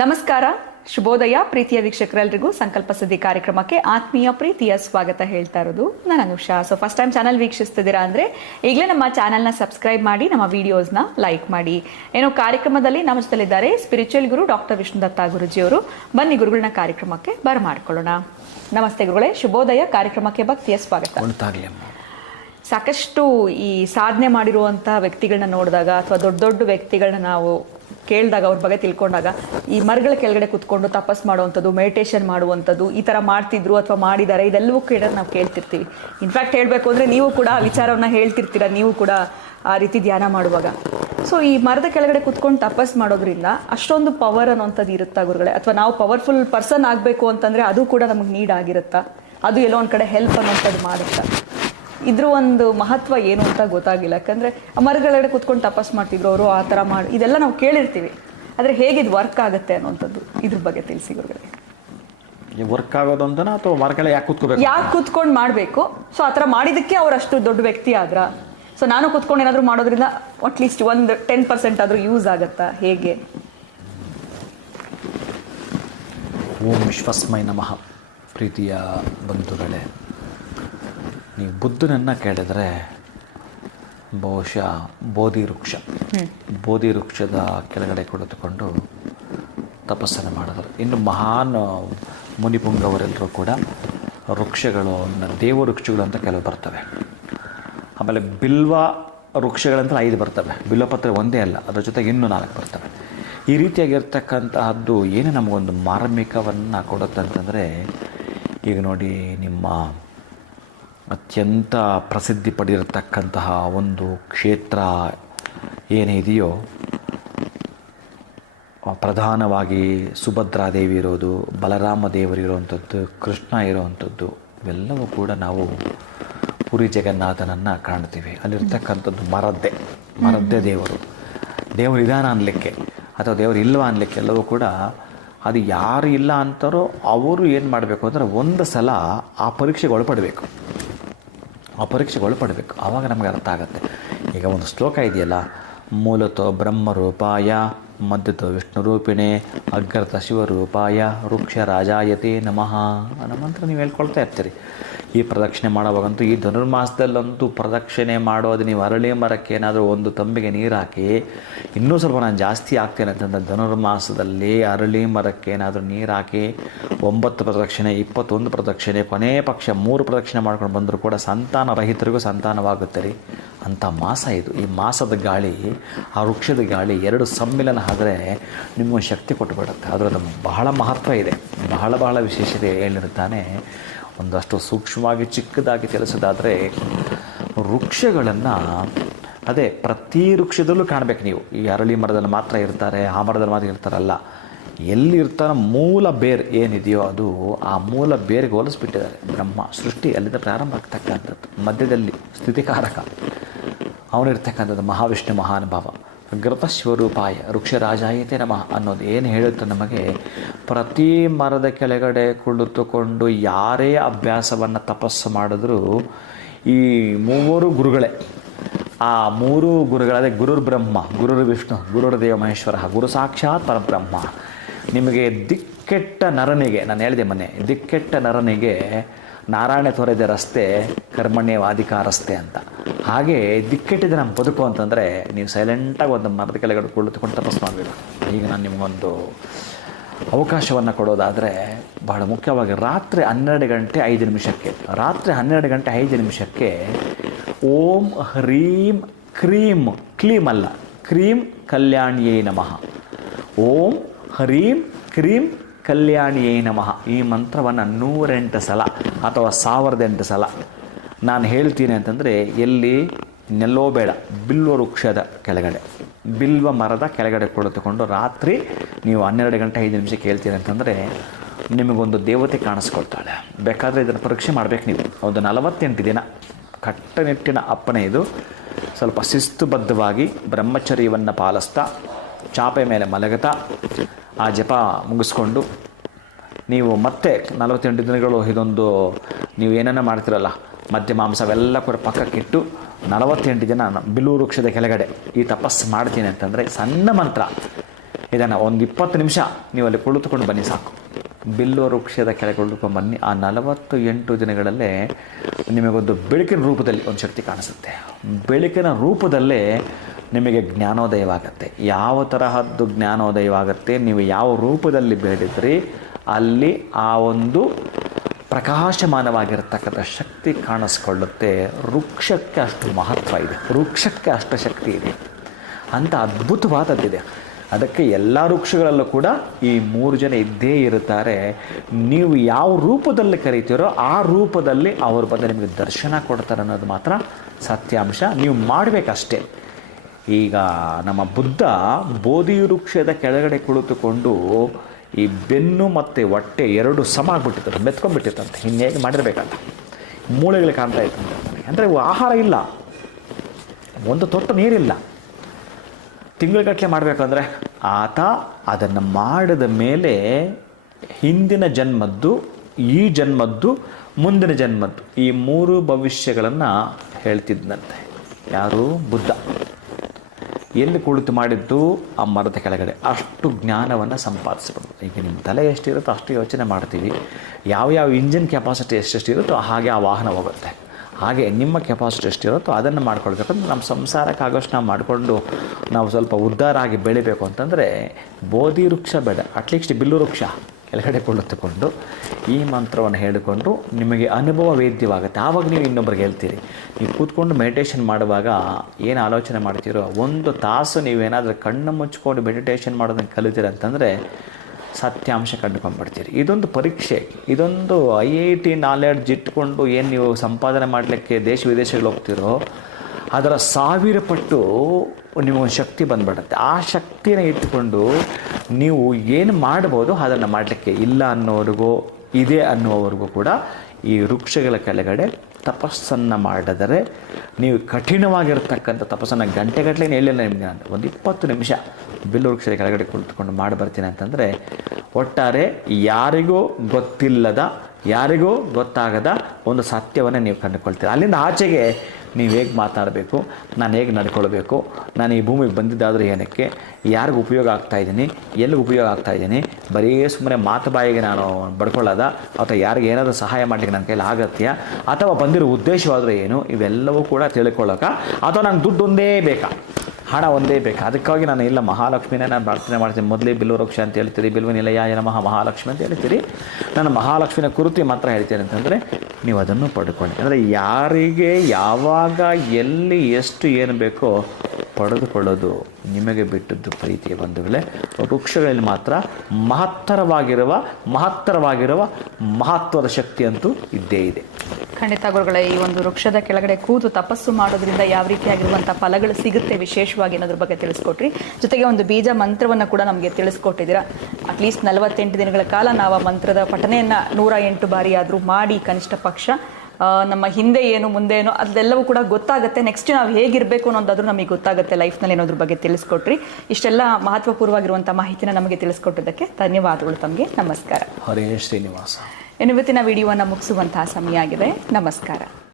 ನಮಸ್ಕಾರ, ಶುಭೋದಯ ಪ್ರೀತಿಯ ವೀಕ್ಷಕರೆಲ್ಲರಿಗೂ ಸಂಕಲ್ಪ ಸಿದ್ಧಿ ಕಾರ್ಯಕ್ರಮಕ್ಕೆ ಆತ್ಮೀಯ ಪ್ರೀತಿಯ ಸ್ವಾಗತ ಹೇಳ್ತಾ ಇರೋದು ನಾನು Anusha. So first time channel ವೀಕ್ಷಿಸ್ತಿದ್ದೀರಾ ಅಂದರೆ ಈಗಲೇ ನಮ್ಮ ಚಾನಲ್ನ ಸಬ್ಸ್ಕ್ರೈಬ್ ಮಾಡಿ, ನಮ್ಮ ವಿಡಿಯೋಸ್ನ ಲೈಕ್ ಮಾಡಿ. ಏನೋ ಕಾರ್ಯಕ್ರಮದಲ್ಲಿ ನಮ್ಮ ಜೊತೆಲಿದ್ದಾರೆ ಸ್ಪಿರಿಚುವಲ್ ಗುರು ಡಾಕ್ಟರ್ ವಿಷ್ಣುದತ್ತ ಗುರುಜಿಯವರು. ಬನ್ನಿ ಗುರುಗಳನ್ನ ಕಾರ್ಯಕ್ರಮಕ್ಕೆ ಬರಮಾಡ್ಕೊಳ್ಳೋಣ. ನಮಸ್ತೆ ಗುರುಗಳೇ, ಶುಭೋದಯ ಕಾರ್ಯಕ್ರಮಕ್ಕೆ ಭಕ್ತಿಯ ಸ್ವಾಗತ. ಸಾಕಷ್ಟು ಈ ಸಾಧನೆ ಮಾಡಿರುವಂಥ ವ್ಯಕ್ತಿಗಳನ್ನ ನೋಡಿದಾಗ ಅಥವಾ ದೊಡ್ಡ ದೊಡ್ಡ ವ್ಯಕ್ತಿಗಳನ್ನ ನಾವು ಕೇಳಿದಾಗ, ಅವ್ರ ಬಗ್ಗೆ ತಿಳ್ಕೊಂಡಾಗ, ಈ ಮರಗಳ ಕೆಳಗಡೆ ಕುತ್ಕೊಂಡು ತಪಸ್ ಮಾಡುವಂಥದ್ದು, ಮೆಡಿಟೇಷನ್ ಮಾಡುವಂಥದ್ದು, ಈ ಥರ ಮಾಡ್ತಿದ್ರು ಅಥವಾ ಮಾಡಿದ್ದಾರೆ, ಇದೆಲ್ಲವೂ ಕೂಡ ನಾವು ಕೇಳ್ತಿರ್ತೀವಿ. ಇನ್ಫ್ಯಾಕ್ಟ್ ಹೇಳಬೇಕು ಅಂದರೆ ನೀವು ಕೂಡ ಆ ವಿಚಾರವನ್ನು ಹೇಳ್ತಿರ್ತೀರ, ನೀವು ಕೂಡ ಆ ರೀತಿ ಧ್ಯಾನ ಮಾಡುವಾಗ. ಸೊ ಈ ಮರದ ಕೆಳಗಡೆ ಕುತ್ಕೊಂಡು ತಪಸ್ ಮಾಡೋದ್ರಿಂದ ಅಷ್ಟೊಂದು ಪವರ್ ಅನ್ನೋಂಥದ್ದು ಇರುತ್ತಾ ಗುರುಗಳೇ? ಅಥವಾ ನಾವು ಪವರ್ಫುಲ್ ಪರ್ಸನ್ ಆಗಬೇಕು ಅಂತಂದರೆ ಅದು ಕೂಡ ನಮಗೆ ನೀಡ್ ಆಗಿರುತ್ತಾ? ಅದು ಎಲ್ಲೋ ಒಂದು ಕಡೆ ಹೆಲ್ಪ್ ಅನ್ನೋಂಥದ್ದು ಮಾಡುತ್ತಾ? ಇದ್ರ ಒಂದು ಮಹತ್ವ ಏನು ಅಂತ ಗೊತ್ತಾಗಿಲ್ಲ. ಯಾಕಂದರೆ ಮರಗಳಗಡೆ ಕುತ್ಕೊಂಡು ತಪಸ್ ಮಾಡ್ತಿದ್ರು ಅವರು, ಆ ಥರ ಮಾಡಿ ಇದೆಲ್ಲ ನಾವು ಕೇಳಿರ್ತೀವಿ. ಆದರೆ ಹೇಗಿದು ವರ್ಕ್ ಆಗುತ್ತೆ ಅನ್ನೋಂಥದ್ದು ಇದ್ರ ಬಗ್ಗೆ ತಿಳಿಸಿ ಗುರುಗಳೇ. ವರ್ಕ್ ಆಗೋದು ಅಂತನಾ ಅಥವಾ ಮರಗಳ ಯಾಕೆ ಕುತ್ಕೊಂಡು ಮಾಡಬೇಕು? ಸೊ ಆ ಥರ ಮಾಡಿದ್ದಕ್ಕೆ ಅವ್ರು ಅಷ್ಟು ದೊಡ್ಡ ವ್ಯಕ್ತಿ ಆದ್ರ? ಸೊ ನಾನು ಕುತ್ಕೊಂಡು ಏನಾದರೂ ಮಾಡೋದ್ರಿಂದ ಅಟ್ಲೀಸ್ಟ್ ಒಂದು 10% ಆದರೂ ಯೂಸ್ ಆಗುತ್ತಾ? ಹೇಗೆ? ಓಂ ವಿಶ್ವಸ್ಮೈ ನಮಃ. ಪ್ರೀತಿಯ ಬಂಧುಗಳೇ, ನೀವು ಬುದ್ಧನನ್ನು ಕೇಳಿದರೆ ಬಹುಶಃ ಬೋಧಿ ವೃಕ್ಷದ ಕೆಳಗಡೆ ಕುಳಿತುಕೊಂಡು ತಪಸ್ಸನ್ನು ಮಾಡಿದರು. ಇನ್ನು ಮಹಾನ್ ಮುನಿಪುಂಗವರೆಲ್ಲರೂ ಕೂಡ ವೃಕ್ಷಗಳು, ದೇವ ವೃಕ್ಷಗಳು ಅಂತ ಕೆಲವು ಬರ್ತವೆ. ಆಮೇಲೆ ಬಿಲ್ವ ವೃಕ್ಷಗಳಂತ 5 ಬರ್ತವೆ. ಬಿಲ್ವಪತ್ರೆ ಒಂದೇ ಅಲ್ಲ, ಅದರ ಜೊತೆಗೆ ಇನ್ನೂ 4 ಬರ್ತವೆ. ಈ ರೀತಿಯಾಗಿರ್ತಕ್ಕಂತಹದ್ದು ಏನು ನಮಗೊಂದು ಮಾರ್ಮಿಕವನ್ನು ಕೊಡುತ್ತೆ ಅಂತಂದರೆ, ಈಗ ನೋಡಿ, ನಿಮ್ಮ ಅತ್ಯಂತ ಪ್ರಸಿದ್ಧಿ ಪಡೆದಿರತಕ್ಕಂತಹ ಒಂದು ಕ್ಷೇತ್ರ ಏನಿದೆಯೋ, ಪ್ರಧಾನವಾಗಿ ಸುಭದ್ರಾದೇವಿ ಇರೋದು, ಬಲರಾಮ ದೇವರು ಇರೋವಂಥದ್ದು, ಕೃಷ್ಣ ಇರೋವಂಥದ್ದು, ಇವೆಲ್ಲವೂ ಕೂಡ ನಾವು ಪುರಿ ಜಗನ್ನಾಥನನ್ನು ಕಾಣ್ತೀವಿ. ಅಲ್ಲಿರ್ತಕ್ಕಂಥದ್ದು ಮರದ್ದೇ ದೇವರು ಇದಾನ ಅನ್ನಲಿಕ್ಕೆ ಅಥವಾ ದೇವರು ಇಲ್ವಾ ಅನ್ನಲಿಕ್ಕೆ ಎಲ್ಲವೂ ಕೂಡ ಅದು ಯಾರು ಇಲ್ಲ ಅಂತಾರೋ ಅವರು ಏನು ಮಾಡಬೇಕು ಅಂದರೆ ಒಂದು ಸಲ ಆ ಪರೀಕ್ಷೆಗೆ ಒಳಪಡಬೇಕು. ಆವಾಗ ನಮಗೆ ಅರ್ಥ ಆಗುತ್ತೆ. ಈಗ ಒಂದು ಶ್ಲೋಕ ಇದೆಯಲ್ಲ, ಮೂಲತೋ ಬ್ರಹ್ಮರೂಪಾಯ ಮಧ್ಯತೋ ವಿಷ್ಣುರೂಪಿಣೆ ಅಗ್ರತ ಶಿವರೂಪಾಯ ವೃಕ್ಷ ರಾಜಾಯತೆ ನಮಃ ಅನ್ನೋ ಮಂತ್ರ ನೀವು ಹೇಳ್ಕೊಳ್ತಾ ಇರ್ತೀರಿ. ಈ ಪ್ರದಕ್ಷಿಣೆ ಮಾಡೋವಾಗಂತೂ, ಈ ಧನುರ್ಮಾಸದಲ್ಲಂತೂ ಪ್ರದಕ್ಷಿಣೆ ಮಾಡೋದು, ನೀವು ಅರಳಿ ಮರಕ್ಕೆ ಏನಾದರೂ ಒಂದು ತಂಬಿಗೆ ನೀರು ಹಾಕಿ, ಇನ್ನೂ ಸ್ವಲ್ಪ ನಾನು ಜಾಸ್ತಿ ಆಗ್ತೇನೆ ಅಂತಂದರೆ ಧನುರ್ಮಾಸದಲ್ಲಿ ಅರಳಿ ಮರಕ್ಕೆ ಏನಾದರೂ ನೀರು ಹಾಕಿ 9 ಪ್ರದಕ್ಷಿಣೆ 21 ಪ್ರದಕ್ಷಿಣೆ, ಕೊನೆ ಪಕ್ಷ 3 ಪ್ರದಕ್ಷಿಣೆ ಮಾಡ್ಕೊಂಡು ಬಂದರೂ ಕೂಡ ಸಂತಾನ ರಹಿತರಿಗೂ ಸಂತಾನವಾಗುತ್ತೆ ರೀ. ಅಂಥ ಮಾಸ ಇದು. ಈ ಮಾಸದ ಗಾಳಿ, ಆ ವೃಕ್ಷದ ಗಾಳಿ 2 ಸಮ್ಮಿಲನ ಆದರೆ ನಿಮಗೊಂದು ಶಕ್ತಿ ಕೊಟ್ಟುಬಿಡುತ್ತೆ. ಅದರದ್ದು ಬಹಳ ಮಹತ್ವ ಇದೆ, ಬಹಳ ವಿಶೇಷತೆ ಹೇಳಿರ್ತಾನೆ. ಒಂದಷ್ಟು ಸೂಕ್ಷ್ಮವಾಗಿ ಚಿಕ್ಕದಾಗಿ ತಿಳಿಸೋದಾದರೆ, ವೃಕ್ಷಗಳನ್ನು ಅದೇ ಪ್ರತಿ ವೃಕ್ಷದಲ್ಲೂ ಕಾಣಬೇಕು ನೀವು. ಈ ಅರಳಿ ಮರದಲ್ಲಿ ಮಾತ್ರ ಇರ್ತಾರೆ, ಆ ಮರದಲ್ಲಿ ಮಾತ್ರ ಇರ್ತಾರಲ್ಲ, ಎಲ್ಲಿ ಇರ್ತಾರೋ ಮೂಲ ಬೇರು ಏನಿದೆಯೋ ಅದು ಆ ಮೂಲ ಬೇರಿಗೆ ಹೋಲಿಸ್ಬಿಟ್ಟಿದ್ದಾರೆ. ಬ್ರಹ್ಮ ಸೃಷ್ಟಿ ಅಲ್ಲಿಂದ ಪ್ರಾರಂಭ ಆಗ್ತಕ್ಕಂಥದ್ದು. ಮಧ್ಯದಲ್ಲಿ ಸ್ಥಿತಿಕಾರಕ ಅವನಿರ್ತಕ್ಕಂಥದ್ದು ಮಹಾವಿಷ್ಣು ಮಹಾನುಭಾವ. ಅಗ್ರತ ಶಿವರೂಪಾಯ ವೃಕ್ಷರಾಜಾಯತೆ ನಮಃ ಅನ್ನೋದು ಏನು ಹೇಳುತ್ತೆ ನಮಗೆ, ಪ್ರತಿ ಮರದ ಕೆಳಗಡೆ ಕುಳಿತುಕೊಂಡು ಯಾರೇ ಅಭ್ಯಾಸವನ್ನು ತಪಸ್ಸು ಮಾಡಿದ್ರೂ ಈ 3 ಗುರುಗಳೇ, ಆ 3 ಗುರುಗಳಾದ ಗುರುರ್ ಬ್ರಹ್ಮ, ಗುರುರ್ ವಿಷ್ಣು, ಗುರುರ್ ದೇವ ಮಹೇಶ್ವರ, ಗುರು ಸಾಕ್ಷಾತ್ ಪರಬ್ರಹ್ಮ. ನಿಮಗೆ ದಿಕ್ಕೆಟ್ಟ ನರನಿಗೆ, ನಾನು ಹೇಳಿದೆ ಮೊನ್ನೆ, ದಿಕ್ಕೆಟ್ಟ ನರನಿಗೆ ನಾರಾಯಣ ತೋರಿದ ರಸ್ತೆ ಕರ್ಮಣ್ಯವಾಧಿಕಾರಸ್ತೆ ಅಂತ. ಹಾಗೆ ದಿಕ್ಕೆಟ್ಟಿದೆ ನಮ್ಮ ಬದುಕು ಅಂತಂದರೆ ನೀವು ಸೈಲೆಂಟಾಗಿ ಒಂದು ಮರದ ಕೆಳಗಡೆ ಕುಳಿತುಕೊಂಡು ತಪಸ್ಸು ಮಾಡಬೇಕು. ಈಗ ನಾನು ನಿಮಗೊಂದು ಅವಕಾಶವನ್ನು ಕೊಡೋದಾದರೆ, ಬಹಳ ಮುಖ್ಯವಾಗಿ ರಾತ್ರಿ 12 ಗಂಟೆ 5 ನಿಮಿಷಕ್ಕೆ, ರಾತ್ರಿ 12 ಗಂಟೆ 5 ನಿಮಿಷಕ್ಕೆ ಓಂ ಹ್ರೀಂ ಕ್ರೀಂ, ಕ್ಲೀಮ್ ಅಲ್ಲ, ಕ್ರೀಂ ಕಲ್ಯಾಣಿಯೇ ನಮಃ, ಓಂ ಹ್ರೀಂ ಕ್ರೀಂ ಕಲ್ಯಾಣಿಯೇ ನಮಃ, ಈ ಮಂತ್ರವನ್ನು 108 ಸಲ ಅಥವಾ 1008 ಸಲ ನಾನು ಹೇಳ್ತೀನಿ ಅಂತಂದರೆ, ಎಲ್ಲಿ ನೆಲ್ಲೋ ಬೇಡ, ಬಿಲ್ವ ವೃಕ್ಷದ ಕೆಳಗಡೆ, ಬಿಲ್ವ ಮರದ ಕೆಳಗಡೆ ಕುಳಿತುಕೊಂಡು ರಾತ್ರಿ ನೀವು 12 ಗಂಟೆ 5 ನಿಮಿಷಕ್ಕೆ ಹೇಳ್ತೀನಿ ಅಂತಂದರೆ ನಿಮಗೊಂದು ದೇವತೆ ಕಾಣಿಸ್ಕೊಳ್ತಾಳೆ. ಬೇಕಾದರೆ ಇದನ್ನು ಪರೀಕ್ಷೆ ಮಾಡಬೇಕು ನೀವು. ಒಂದು 48 ದಿನ ಕಟ್ಟುನಿಟ್ಟಿನ ಅಪ್ಪಣೆ ಇದು. ಸ್ವಲ್ಪ ಶಿಸ್ತುಬದ್ಧವಾಗಿ ಬ್ರಹ್ಮಚರ್ಯವನ್ನು ಪಾಲಿಸ್ತಾ, ಚಾಪೆ ಮೇಲೆ ಮಲಗುತ್ತಾ, ಆ ಜಪ ಮುಗಿಸ್ಕೊಂಡು ನೀವು ಮತ್ತೆ 48 ದಿನಗಳು ಇದೊಂದು ನೀವು ಏನನ್ನ ಮಾಡ್ತಿರಲ್ಲ, ಮಧ್ಯ ಮಾಂಸವೆಲ್ಲ ಕೂಡ ಪಕ್ಕಕ್ಕಿಟ್ಟು 48 ದಿನ ಬಿಲ್ವ ವೃಕ್ಷದ ಕೆಳಗಡೆ ಈ ತಪಸ್ಸು ಮಾಡ್ತೀನಿ ಅಂತಂದರೆ, ಸಣ್ಣ ಮಂತ್ರ ಇದನ್ನು ಒಂದು 20 ನಿಮಿಷ ನೀವು ಅಲ್ಲಿ ಕುಳಿತುಕೊಂಡು ಬನ್ನಿ ಸಾಕು. ಬಿಲ್ವ ವೃಕ್ಷದ ಕೆಳಗೆ ಕುಳಿತುಕೊಂಡು ಬನ್ನಿ. ಆ 48 ದಿನಗಳಲ್ಲೇ ನಿಮಗೊಂದು ಬೆಳಕಿನ ರೂಪದಲ್ಲಿ ಒಂದು ಶಕ್ತಿ ಕಾಣಿಸುತ್ತೆ. ಬೆಳಕಿನ ರೂಪದಲ್ಲೇ ನಿಮಗೆ ಜ್ಞಾನೋದಯವಾಗುತ್ತೆ. ಯಾವ ತರಹದ್ದು ಜ್ಞಾನೋದಯವಾಗುತ್ತೆ, ನೀವು ಯಾವ ರೂಪದಲ್ಲಿ ಬೇಡಿದ್ರಿ ಅಲ್ಲಿ ಆ ಒಂದು ಪ್ರಕಾಶಮಾನವಾಗಿರತಕ್ಕಂಥ ಶಕ್ತಿ ಕಾಣಿಸ್ಕೊಳ್ಳುತ್ತೆ. ವೃಕ್ಷಕ್ಕೆ ಅಷ್ಟು ಮಹತ್ವ ಇದೆ, ವೃಕ್ಷಕ್ಕೆ ಅಷ್ಟು ಶಕ್ತಿ ಇದೆ, ಅಂಥ ಅದ್ಭುತವಾದದ್ದಿದೆ. ಅದಕ್ಕೆ ಎಲ್ಲ ವೃಕ್ಷಗಳಲ್ಲೂ ಕೂಡ ಈ 3 ಜನ ಇದ್ದೇ ಇರುತ್ತಾರೆ. ನೀವು ಯಾವ ರೂಪದಲ್ಲಿ ಕರೀತೀರೋ ಆ ರೂಪದಲ್ಲಿ ಅವರು ಬಂದು ನಿಮಗೆ ದರ್ಶನ ಕೊಡ್ತಾರೆ ಅನ್ನೋದು ಮಾತ್ರ ಸತ್ಯಾಂಶ. ನೀವು ಮಾಡಬೇಕಷ್ಟೇ. ಈಗ ನಮ್ಮ ಬುದ್ಧ ಬೋಧಿ ವೃಕ್ಷದ ಕೆಳಗಡೆ ಕುಳಿತುಕೊಂಡು ಈ ಬೆನ್ನು ಮತ್ತು ಹೊಟ್ಟೆ 2 ಸಮ ಆಗ್ಬಿಟ್ಟಿರ್ತದೆ, ಮೆತ್ಕೊಂಡ್ಬಿಟ್ಟಿರ್ತಂತೆ. ಹೇಗೆ ಮಾಡಿರ್ಬೇಕಂತ ಮೂಳೆಗಳು ಕಾಣ್ತಾ ಇರ್ತಂತೆ. ಅಂದರೆ ಆಹಾರ ಇಲ್ಲ, ಒಂದು ತೊಟ್ಟು ನೀರಿಲ್ಲ, ತಿಂಗಳುಗಟ್ಟಲೆ ಮಾಡಬೇಕಂದ್ರೆ ಆತ ಅದನ್ನು ಮಾಡಿದ ಮೇಲೆ ಹಿಂದಿನ ಜನ್ಮದ್ದು, ಈ ಜನ್ಮದ್ದು, ಮುಂದಿನ ಜನ್ಮದ್ದು ಈ 3 ಭವಿಷ್ಯಗಳನ್ನು ಹೇಳ್ತಿದ್ದಂತೆ. ಯಾರು? ಬುದ್ಧ. ಎಲ್ಲಿ ಕುಳಿತು ಮಾಡಿದ್ದು? ಆ ಮರದ ಕೆಳಗಡೆ. ಅಷ್ಟು ಜ್ಞಾನವನ್ನು ಸಂಪಾದಿಸ್ಬೋದು. ಈಗ ನಿಮ್ಮ ತಲೆ ಎಷ್ಟಿರುತ್ತೋ ಅಷ್ಟು ಯೋಚನೆ ಮಾಡ್ತೀವಿ. ಯಾವ ಇಂಜಿನ್ ಕೆಪಾಸಿಟಿ ಎಷ್ಟೆಷ್ಟಿರುತ್ತೋ ಹಾಗೆ ಆ ವಾಹನ ಹೋಗುತ್ತೆ. ಹಾಗೆ ನಿಮ್ಮ ಕೆಪಾಸಿಟಿ ಎಷ್ಟಿರುತ್ತೋ ಅದನ್ನು ಮಾಡ್ಕೊಳ್ಬೇಕಂದ್ರೆ ನಮ್ಮ ಸಂಸಾರಕ್ಕಾಗೋಷ್ಟು ನಾವು ಮಾಡಿಕೊಂಡು ನಾವು ಸ್ವಲ್ಪ ಉದ್ಧಾರ ಆಗಿ ಬೆಳಿಬೇಕು ಅಂತಂದರೆ ಬೋಧಿ ವೃಕ್ಷ ಬೇಡ, ಅಟ್ಲೀಸ್ಟ್ ಬಿಲ್ಲು ವೃಕ್ಷ ಕೆಳಗಡೆ ಕುಳಿತುಕೊಂಡು ಈ ಮಂತ್ರವನ್ನು ಹೇಳಿಕೊಂಡು ನಿಮಗೆ ಅನುಭವ ವೇದ್ಯವಾಗುತ್ತೆ. ಆವಾಗ ನೀವು ಇನ್ನೊಬ್ರಿಗೆ ಹೇಳ್ತೀರಿ. ನೀವು ಕೂತ್ಕೊಂಡು ಮೆಡಿಟೇಷನ್ ಮಾಡುವಾಗ ಏನು ಆಲೋಚನೆ ಮಾಡ್ತೀರೋ 1 ತಾಸು ನೀವೇನಾದರೂ ಕಣ್ಣು ಮುಚ್ಕೊಂಡು ಮೆಡಿಟೇಷನ್ ಮಾಡೋದನ್ನು ಕಲಿತೀರ ಅಂತಂದರೆ ಸತ್ಯಾಂಶ ಕಂಡುಕೊಂಡ್ಬಿಡ್ತೀರಿ. ಇದೊಂದು ಪರೀಕ್ಷೆ, ಇದೊಂದು IIT ನಾಲೆಡ್ಜ್ ಇಟ್ಕೊಂಡು ಏನು ನೀವು ಸಂಪಾದನೆ ಮಾಡಲಿಕ್ಕೆ ದೇಶ ವಿದೇಶಗಳು ಹೋಗ್ತಿರೋ ಅದರ 1000 ಪಟ್ಟು ನಿಮಗೊಂದು ಶಕ್ತಿ ಬಂದ್ಬಿಡುತ್ತೆ. ಆ ಶಕ್ತಿನ ಇಟ್ಕೊಂಡು ನೀವು ಏನು ಮಾಡ್ಬೋದು ಅದನ್ನು ಮಾಡಲಿಕ್ಕೆ ಇಲ್ಲ ಅನ್ನೋರಿಗೂ ಇದೆ ಅನ್ನುವವರೆಗೂ ಕೂಡ ಈ ವೃಕ್ಷಗಳ ಕೆಳಗಡೆ ತಪಸ್ಸನ್ನು ಮಾಡಿದರೆ ನೀವು ಕಠಿಣವಾಗಿರ್ತಕ್ಕಂಥ ತಪಸ್ಸನ್ನು ಗಂಟೆಗಟ್ಟಲೆ ಹೇಳಿಲ್ಲ ನಿಮಗೆ. ನಾನು ಒಂದು 20 ನಿಮಿಷ ಬಿಲ್ಲು ವೃಕ್ಷದ ಕೆಳಗಡೆ ಕುಳಿತುಕೊಂಡು ಮಾಡಿ ಬರ್ತೀನಿ ಅಂತಂದರೆ ಒಟ್ಟಾರೆ ಯಾರಿಗೂ ಗೊತ್ತಿಲ್ಲದ, ಯಾರಿಗೂ ಗೊತ್ತಾಗದ ಒಂದು ಸತ್ಯವನ್ನು ನೀವು ಕಂಡುಕೊಳ್ತೀರಿ. ಅಲ್ಲಿಂದ ಆಚೆಗೆ ನೀವು ಹೇಗೆ ಮಾತಾಡಬೇಕು, ನಾನು ಹೇಗೆ ನಡ್ಕೊಳ್ಬೇಕು, ನಾನು ಈ ಭೂಮಿಗೆ ಬಂದಿದ್ದಾದರೂ ಏನಕ್ಕೆ, ಯಾರಿಗೂ ಉಪಯೋಗ ಆಗ್ತಾಯಿದ್ದೀನಿ, ಎಲ್ಲಿಗೆ ಉಪಯೋಗ ಆಗ್ತಾಯಿದ್ದೀನಿ, ಬರೀ ಸುಮ್ಮನೆ ಮಾತು ಬಾಯಿಗೆ ನಾನು ಬಡ್ಕೊಳ್ಳೋದ ಅಥವಾ ಯಾರಿಗೆ ಏನಾದರೂ ಸಹಾಯ ಮಾಡಲಿಕ್ಕೆ ನನ್ನ ಕೈಲಿ ಆಗತ್ತೆಯಾ, ಅಥವಾ ಬಂದಿರೋ ಉದ್ದೇಶವಾದರೂ ಏನು, ಇವೆಲ್ಲವೂ ಕೂಡ ತಿಳ್ಕೊಳ್ಳೋಕೆ, ಅಥವಾ ನಂಗೆ ದುಡ್ಡು ಒಂದೇ ಬೇಕಾ, ಹಣ ಒಂದೇ ಬೇಕಾ. ಅದಕ್ಕಾಗಿ ನಾನು ಇಲ್ಲ ಮಹಾಲಕ್ಷ್ಮಿನೇ ನಾನು ಪ್ರಾರ್ಥನೆ ಮಾಡ್ತೀನಿ. ಮೊದಲೇ ಬಿಲ್ವ ವೃಕ್ಷ ಅಂತ ಹೇಳ್ತೀರಿ, ಬಿಲ್ವ ನಿಲಯಾಯ ನಮಃ ಮಹಾಲಕ್ಷ್ಮಿ ಅಂತ ಹೇಳ್ತೀರಿ. ನಾನು ಮಹಾಲಕ್ಷ್ಮಿನ ಕುರಿತು ಮಾತ್ರ ಹೇಳ್ತೇನೆ ಅಂತಂದರೆ ನೀವು ಅದನ್ನು ಪಡ್ಕೊಳ್ಳಿ. ಅಂದರೆ ಯಾರಿಗೆ ಯಾವಾಗ ಎಲ್ಲಿ ಎಷ್ಟು ಏನು ಬೇಕೋ ಪಡೆದುಕೊಳ್ಳೋದು ನಿಮಗೆ ಬಿಟ್ಟದ್ದು ಪ್ರೀತಿಯ ಬಂಧುಗಳೇ. ವೃಕ್ಷಗಳಲ್ಲಿ ಮಾತ್ರ ಮಹತ್ತರವಾಗಿರುವ ಮಹತ್ವದ ಶಕ್ತಿ ಅಂತೂ ಇದ್ದೇ ಇದೆ. ಖಂಡಿತ ಗುರುಗಳೇ, ಈ ಒಂದು ವೃಕ್ಷದ ಕೆಳಗಡೆ ಕೂತು ತಪಸ್ಸು ಮಾಡೋದ್ರಿಂದ ಯಾವ ರೀತಿಯಾಗಿರುವಂಥ ಫಲಗಳು ಸಿಗುತ್ತೆ ವಿಶೇಷವಾಗಿ ಅನ್ನೋದ್ರ ಬಗ್ಗೆ ತಿಳಿಸ್ಕೊಟ್ರಿ. ಜೊತೆಗೆ ಒಂದು ಬೀಜ ಮಂತ್ರವನ್ನು ಕೂಡ ನಮಗೆ ತಿಳಿಸ್ಕೊಟ್ಟಿದ್ದೀರಾ. ಅಟ್ಲೀಸ್ಟ್ 48 ದಿನಗಳ ಕಾಲ ನಾವು ಆ ಮಂತ್ರದ ಪಠನೆಯನ್ನು 108 ಬಾರಿ ಆದರೂ ಮಾಡಿ ಕನಿಷ್ಠ ಪಕ್ಷ ನಮ್ಮ ಹಿಂದೆ ಏನು ಮುಂದೆ ಏನು ಅದೆಲ್ಲವೂ ಕೂಡ ಗೊತ್ತಾಗುತ್ತೆ. ನೆಕ್ಸ್ಟ್ ನಾವು ಹೇಗಿರಬೇಕು ಅನ್ನೋದಾದ್ರೂ ನಮಗೆ ಗೊತ್ತಾಗುತ್ತೆ ಲೈಫ್ನಲ್ಲಿ ಅನ್ನೋದ್ರ ಬಗ್ಗೆ ತಿಳಿಸ್ಕೊಟ್ರಿ. ಇಷ್ಟೆಲ್ಲ ಮಹತ್ವಪೂರ್ವವಾಗಿರುವಂಥ ಮಾಹಿತಿನ ನಮಗೆ ತಿಳಿಸ್ಕೊಟ್ಟಿದ್ದಕ್ಕೆ ಧನ್ಯವಾದಗಳು ತಮಗೆ. ನಮಸ್ಕಾರ. ಹರೇ ಶ್ರೀನಿವಾಸ. ಇನ್ನು ಇವತ್ತಿನ ವಿಡಿಯೋವನ್ನು ಮುಗಿಸುವಂತಹ ಸಮಯ ಆಗಿದೆ. ನಮಸ್ಕಾರ.